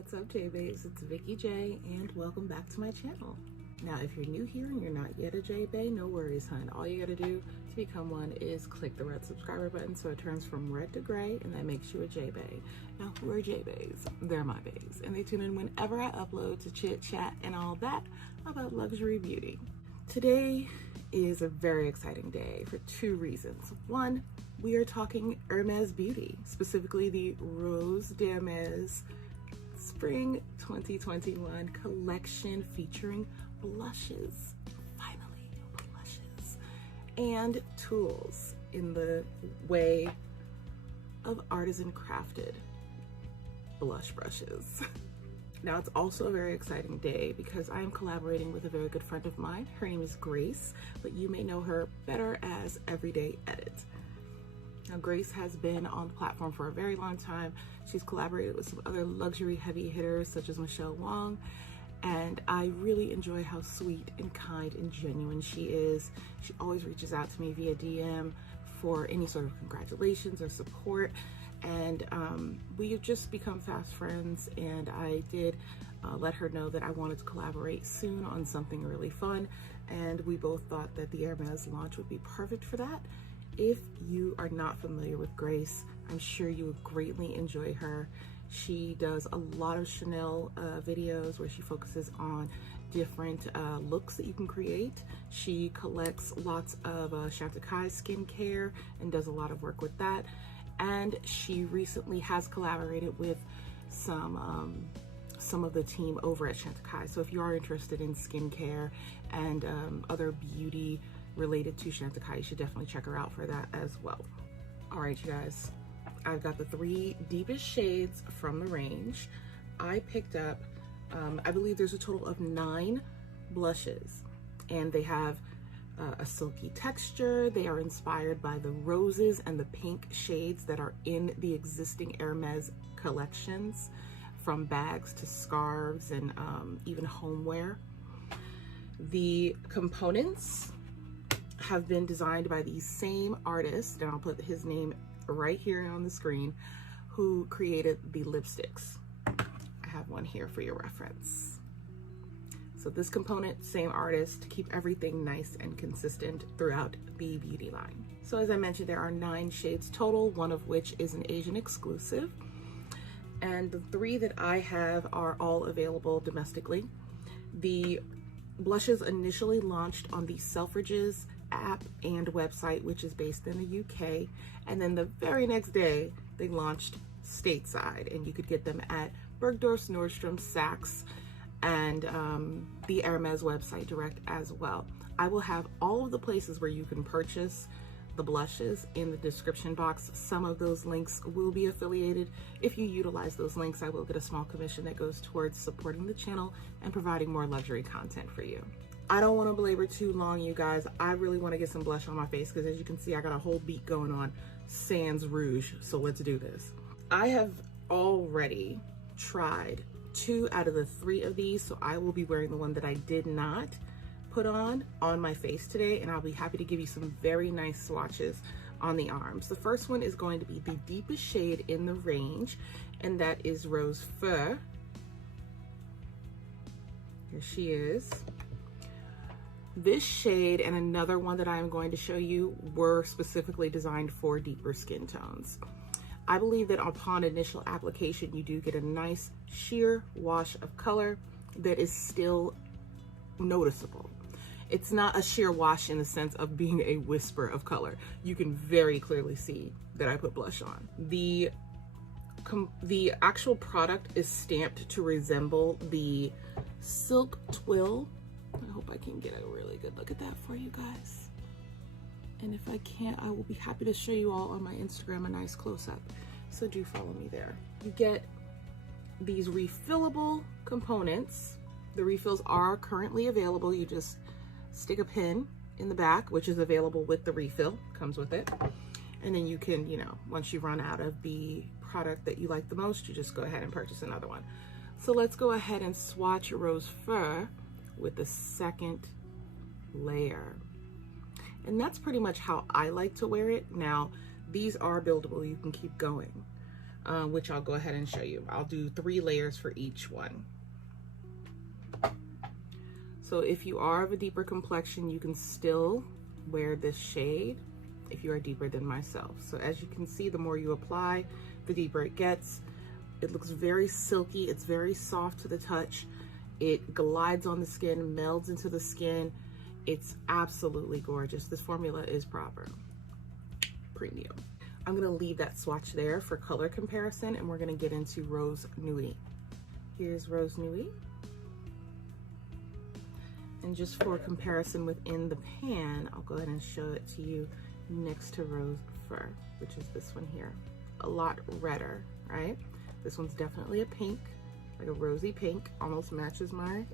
What's up, J-Bays? It's Vikeejeah and welcome back to my channel. Now, if you're new here and you're not yet a J-Bay, no worries, hun. All you gotta do to become one is click the red subscriber button so it turns from red to gray, and that makes you a J-Bay. Now, who are J-Bays? They're my bays, and they tune in whenever I upload to chit chat and all that about luxury beauty. Today is a very exciting day for two reasons. One, we are talking Hermes beauty, specifically the Rose d'Hermes Spring 2021 collection featuring blushes, finally blushes, and tools in the way of artisan crafted blush brushes. Now, it's also a very exciting day because I am collaborating with a very good friend of mine. Her name is Grace, but you may know her better as Everyday Edit. Now, Grace has been on the platform for a very long time. She's collaborated with some other luxury heavy hitters such as Michelle Wong, and I really enjoy how sweet and kind and genuine she is. She always reaches out to me via DM for any sort of congratulations or support, and we have just become fast friends, and I did let her know that I wanted to collaborate soon on something really fun, and we both thought that the Hermes launch would be perfect for that. If you are not familiar with Grace, I'm sure you would greatly enjoy her. She does a lot of Chanel videos where she focuses on different looks that you can create. She collects lots of Shandelier skincare and does a lot of work with that. And she recently has collaborated with some of the team over at Shandelier. So if you are interested in skincare and other beauty related to Shandelier, you should definitely check her out for that as well. All right, you guys, I've got the 3 deepest shades from the range. I picked up, I believe there's a total of 9 blushes, and they have a silky texture. They are inspired by the roses and the pink shades that are in the existing Hermes collections, from bags to scarves and even homeware. The components have been designed by the same artist, and I'll put his name right here on the screen, who created the lipsticks. I have one here for your reference. So this component, same artist, to keep everything nice and consistent throughout the beauty line. So as I mentioned, there are 9 shades total, one of which is an Asian exclusive. And the 3 that I have are all available domestically. The blushes initially launched on the Selfridges app and website, which is based in the UK, and then the very next day they launched stateside, and you could get them at Bergdorf's, Nordstrom, Saks, and the Hermes website direct as well. I will have all of the places where you can purchase the blushes in the description box. Some of those links will be affiliated. If you utilize those links, I will get a small commission that goes towards supporting the channel and providing more luxury content for you. I don't want to belabor too long, you guys. I really want to get some blush on my face because, as you can see, I got a whole beat going on, sans rouge, so let's do this. I have already tried 2 out of the 3 of these, so I will be wearing the one that I did not put on my face today, and I'll be happy to give you some very nice swatches on the arms. The first one is going to be the deepest shade in the range, and that is Rose Fur. Here she is. This shade and another one that I am going to show you were specifically designed for deeper skin tones. I believe that upon initial application, you do get a nice sheer wash of color that is still noticeable. It's not a sheer wash in the sense of being a whisper of color. You can very clearly see that I put blush on. The actual product is stamped to resemble the Silk Twill. I hope I can get a really good look at that for you guys. And if I can't, I will be happy to show you all on my Instagram a nice close-up. So do follow me there. You get these refillable components. The refills are currently available. You just stick a pin in the back, which is available with the refill, comes with it. And then you can, you know, once you run out of the product that you like the most, you just go ahead and purchase another one. So let's go ahead and swatch Rose Fur with the second layer. And that's pretty much how I like to wear it. Now, these are buildable, you can keep going. which I'll go ahead and show you. I'll do 3 layers for each one. So if you are of a deeper complexion, you can still wear this shade if you are deeper than myself. So as you can see, the more you apply, the deeper it gets. It looks very silky. It's very soft to the touch. It glides on the skin, melds into the skin. It's absolutely gorgeous. This formula is proper. Premium. I'm gonna leave that swatch there for color comparison, and we're gonna get into Rose Nuit. Here's Rose Nuit. And just for comparison within the pan, I'll go ahead and show it to you next to Rose Fur, which is this one here. A lot redder, right? This one's definitely a pink, like a rosy pink, almost matches my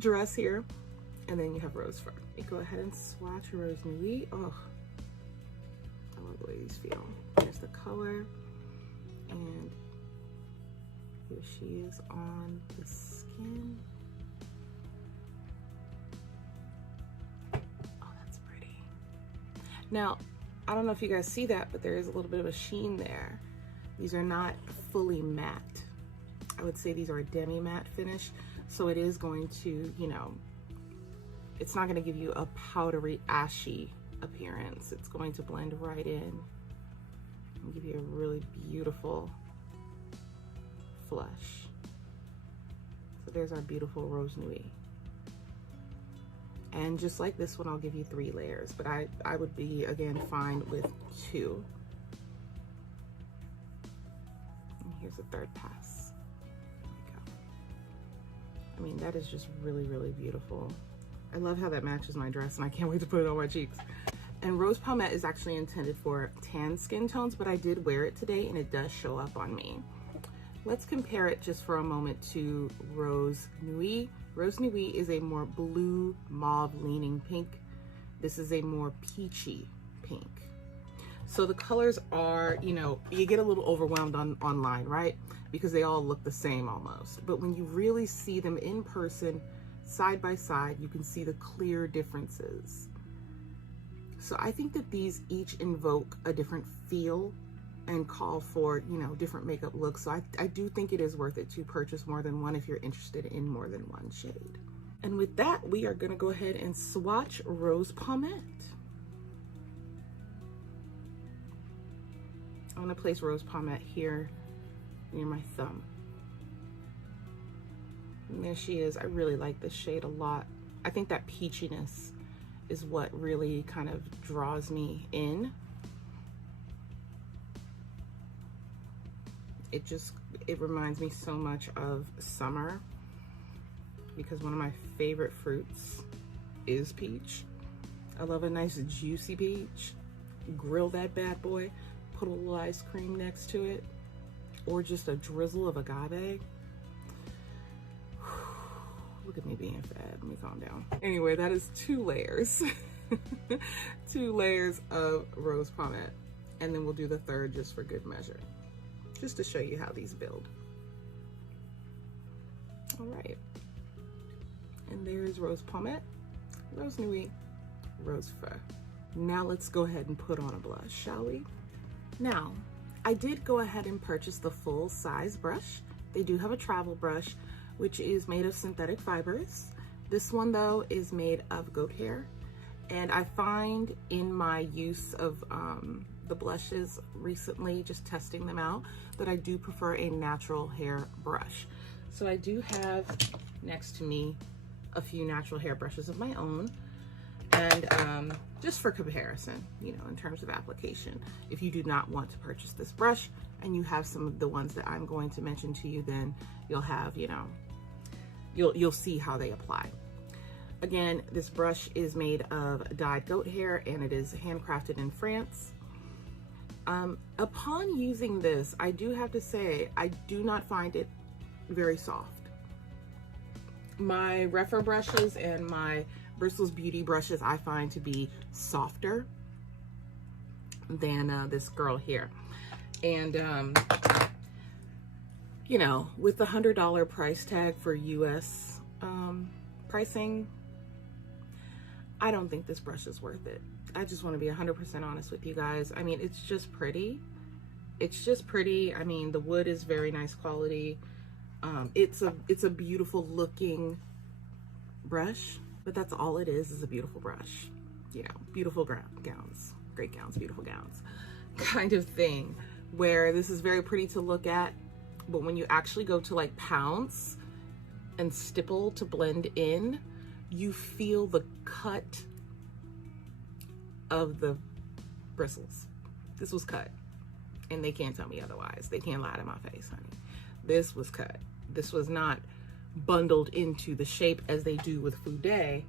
dress here. And then you have Rose Fur. You go ahead and swatch Rose Nuit. Oh, I love the way these feel. There's the color, and here she is on the skin. Now, I don't know if you guys see that, but there is a little bit of a sheen there. These are not fully matte. I would say these are a demi-matte finish. So it is going to, you know, it's not gonna give you a powdery, ashy appearance. It's going to blend right in and give you a really beautiful flush. So there's our beautiful Rose Nuit. And just like this one, I'll give you 3 layers, but I would be, again, fine with 2. And here's a 3rd pass. There we go. I mean, that is just really, really beautiful. I love how that matches my dress, and I can't wait to put it on my cheeks. And Rose Palmette is actually intended for tan skin tones, but I did wear it today, and it does show up on me. Let's compare it just for a moment to Rose Nuit. Rose Nuit is a more blue mauve leaning pink. This is a more peachy pink. So the colors are, you know, you get a little overwhelmed online, right? Because they all look the same almost. But when you really see them in person, side by side, you can see the clear differences. So I think that these each invoke a different feel and call for, you know, different makeup looks. So I do think it is worth it to purchase more than one if you're interested in more than one shade. And with that, we are gonna go ahead and swatch Rose Palmette. I'm gonna place Rose Palmette here near my thumb. And there she is. I really like this shade a lot. I think that peachiness is what really kind of draws me in. It reminds me so much of summer, because one of my favorite fruits is peach. I love a nice juicy peach. Grill that bad boy, put a little ice cream next to it, or just a drizzle of agave. Look at me being fat. Let me calm down. Anyway, that is 2 layers. 2 layers of Rose Palmette. And then we'll do the 3rd just for good measure, just to show you how these build. All right. And there's Rose Palmette, Rose Nuit, Rose Fur. Now let's go ahead and put on a blush, shall we? Now, I did go ahead and purchase the full size brush. They do have a travel brush, which is made of synthetic fibers. This one though is made of goat hair. And I find in my use of the blushes recently, just testing them out, that I do prefer a natural hair brush. So I do have next to me a few natural hair brushes of my own. And just for comparison, you know, in terms of application, if you do not want to purchase this brush and you have some of the ones that I'm going to mention to you, then you'll have, you know, you'll see how they apply. Again, this brush is made of dyed goat hair, and it is handcrafted in France. Upon using this, I do have to say, I do not find it very soft. My Refer brushes and my Bristles Beauty brushes I find to be softer than this girl here. And you know, with the $100 price tag for US pricing, I don't think this brush is worth it. I just want to be 100% honest with you guys. I mean, it's just pretty. it's just pretty. I mean, the wood is very nice quality. It's a beautiful looking brush, but that's all it is a beautiful brush. You know, beautiful gowns, great gowns, beautiful gowns kind of thing, where this is very pretty to look at, but when you actually go to like pounce and stipple to blend in, you feel the cut of the bristles. This was cut, and they can't tell me otherwise. They can't lie to my face, honey. This was cut. This was not bundled into the shape as they do with Fude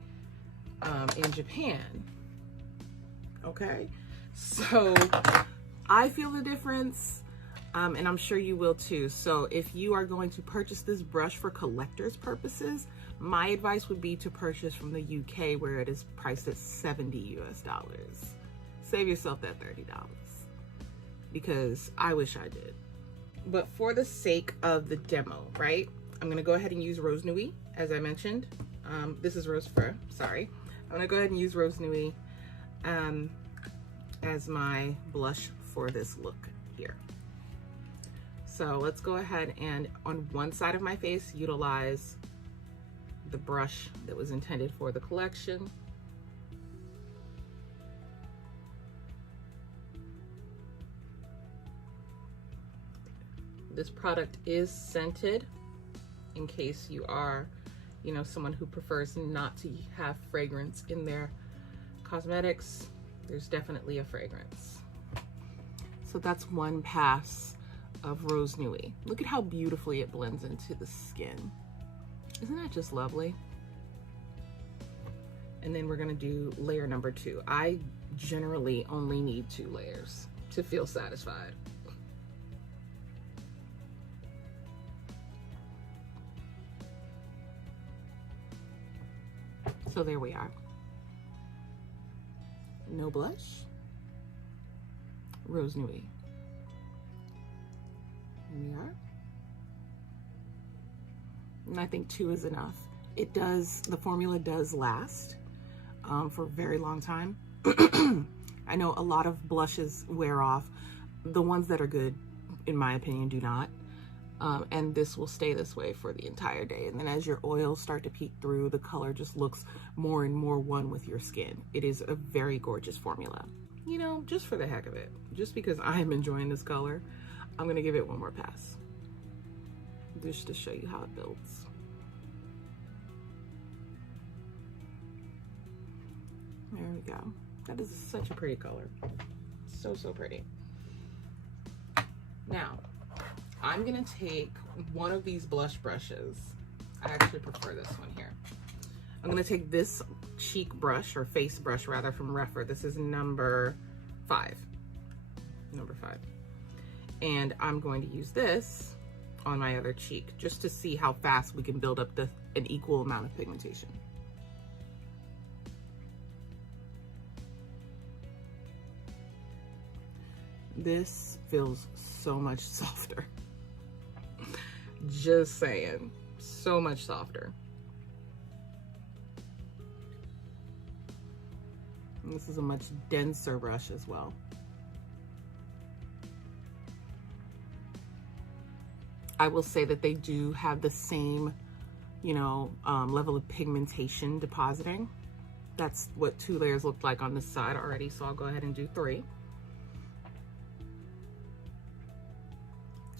in Japan. Okay, so I feel the difference, and I'm sure you will too. So if you are going to purchase this brush for collector's purposes, my advice would be to purchase from the UK, where it is priced at $70 US. Save yourself that $30, because I wish I did. But for the sake of the demo, right, I'm gonna go ahead and use Rose Nuit, as I mentioned. This is Rose Fur, sorry. I'm gonna go ahead and use Rose Nuit as my blush for this look here. So let's go ahead and on one side of my face, utilize the brush that was intended for the collection. This product is scented, in case you are, you know, someone who prefers not to have fragrance in their cosmetics. There's definitely a fragrance. So that's one pass of Rose Nuit. Look at how beautifully it blends into the skin. Isn't that just lovely? And then we're gonna do layer number 2. I generally only need 2 layers to feel satisfied. So there we are. No blush, Rose Nuit. Here we are. And I think 2 is enough. It does, the formula does last for a very long time. I know a lot of blushes wear off. The ones that are good, in my opinion, do not. And this will stay this way for the entire day. And then as your oils start to peek through, the color just looks more and more one with your skin. It is a very gorgeous formula. You know, just for the heck of it, just because I'm enjoying this color, I'm gonna give it one more pass. Just to show you how it builds. There we go. That is such a pretty color. So, so pretty. Now, I'm gonna take one of these blush brushes. I actually prefer this one here. I'm gonna take this cheek brush, or face brush rather, from Refer. This is number 5. Number 5. And I'm going to use this on my other cheek, just to see how fast we can build up an equal amount of pigmentation. This feels so much softer. Just saying, so much softer. And this is a much denser brush as well. I will say that they do have the same, you know, level of pigmentation depositing. That's what 2 layers looked like on this side already, so I'll go ahead and do 3.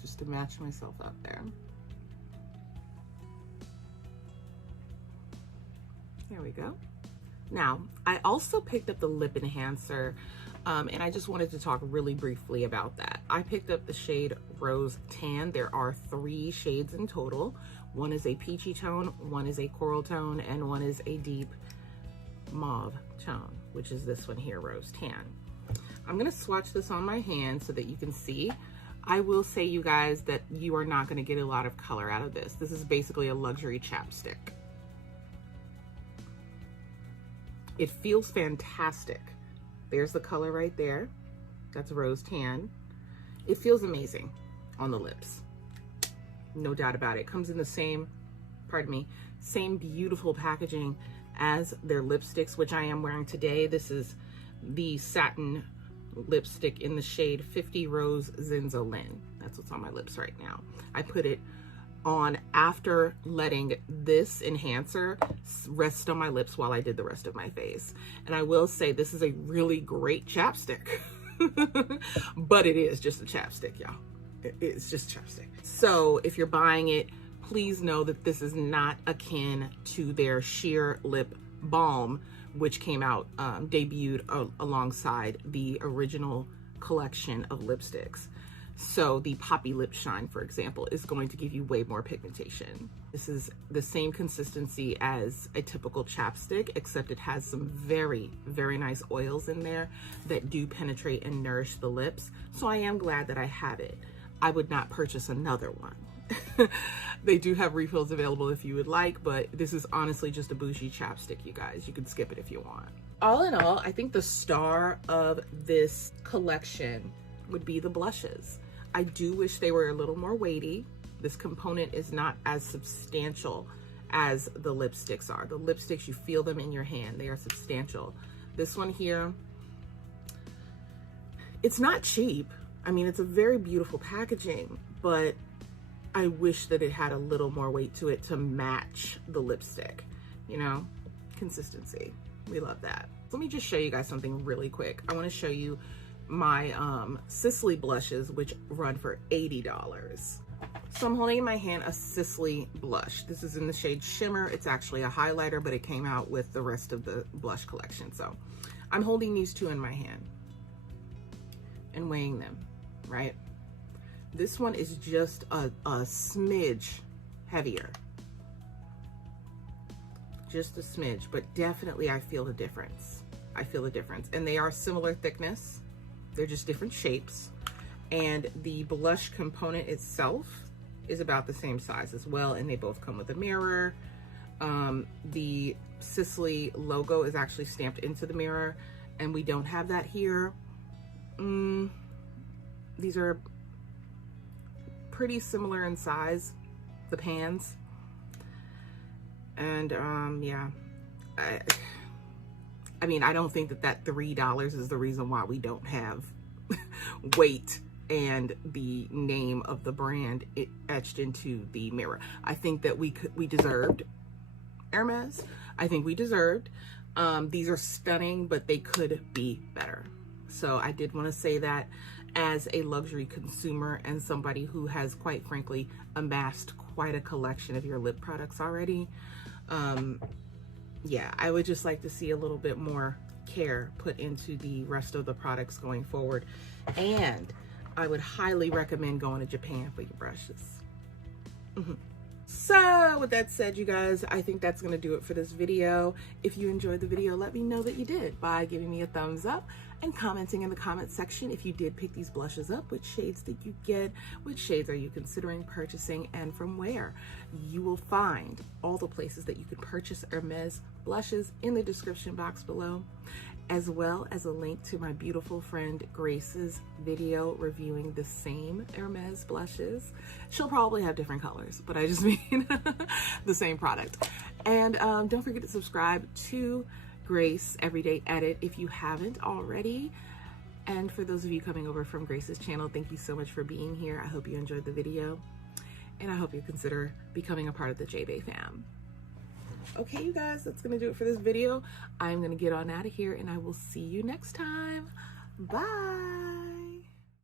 Just to match myself up there. There we go. Now, I also picked up the lip enhancer, and I just wanted to talk really briefly about that. I picked up the shade Rose Tan. There are 3 shades in total. One is a peachy tone, one is a coral tone, and one is a deep mauve tone, which is this one here, Rose Tan. I'm gonna swatch this on my hand so that you can see. I will say, you guys, that you are not gonna get a lot of color out of this. This is basically a luxury chapstick. It feels fantastic. There's the color right there. That's Rose Tan. It feels amazing on the lips. No doubt about it. It comes in the same, pardon me, same beautiful packaging as their lipsticks, which I am wearing today. This is the satin lipstick in the shade 50 Rose Zinzolin. That's what's on my lips right now. I put it on after letting this enhancer rest on my lips while I did the rest of my face. And I will say this is a really great chapstick, but it is just a chapstick, y'all. It's just chapstick. So if you're buying it, please know that this is not akin to their Sheer Lip Balm, which came out, debuted alongside the original collection of lipsticks. So the Poppy Lip Shine, for example, is going to give you way more pigmentation. This is the same consistency as a typical chapstick, except it has some very, very nice oils in there that do penetrate and nourish the lips. So I am glad that I have it. I would not purchase another one. They do have refills available if you would like, but this is honestly just a bougie chapstick, you guys. You can skip it if you want. All in all, I think the star of this collection would be the blushes. I do wish they were a little more weighty. This component is not as substantial as the lipsticks are. The lipsticks, you feel them in your hand. They are substantial. This one here, it's not cheap. I mean, it's a very beautiful packaging, but I wish that it had a little more weight to it to match the lipstick, you know? Consistency. We love that. Let me just show you guys something really quick. I want to show you my Sicily blushes, which run for $80. So I'm holding in my hand a Sicily blush. This is in the shade Shimmer. It's actually a highlighter, but it came out with the rest of the blush collection. So I'm holding these two in my hand and weighing them, right? This one is just a smidge heavier. Just a smidge, but definitely I feel the difference. I feel the difference. And they are similar thickness. They're just different shapes. And the blush component itself is about the same size as well. And they both come with a mirror. The Sicily logo is actually stamped into the mirror, and we don't have that here. These are pretty similar in size, the pans. And yeah, I mean, I don't think that $3 is the reason why we don't have weight and the name of the brand etched into the mirror. I think that we deserved Hermes. I think we deserved. These are stunning, but they could be better. So I did want to say that as a luxury consumer and somebody who has, quite frankly, amassed quite a collection of your lip products already. Yeah, I would just like to see a little bit more care put into the rest of the products going forward. And I would highly recommend going to Japan for your brushes. So with that said, you guys, I think that's going to do it for this video. If you enjoyed the video, let me know that you did by giving me a thumbs up and commenting in the comment section if you did pick these blushes up, which shades did you get, which shades are you considering purchasing, and from where. You will find all the places that you can purchase Hermes blushes in the description box below, as well as a link to my beautiful friend Grace's video reviewing the same Hermes blushes. She'll probably have different colors, but I just mean the same product. And don't forget to subscribe to Grace Everyday Edit if you haven't already. And for those of you coming over from Grace's channel, thank you so much for being here. I hope you enjoyed the video, and I hope you consider becoming a part of the J-Bay fam. Okay, you guys, that's gonna do it for this video. I'm gonna get on out of here, and I will see you next time. Bye.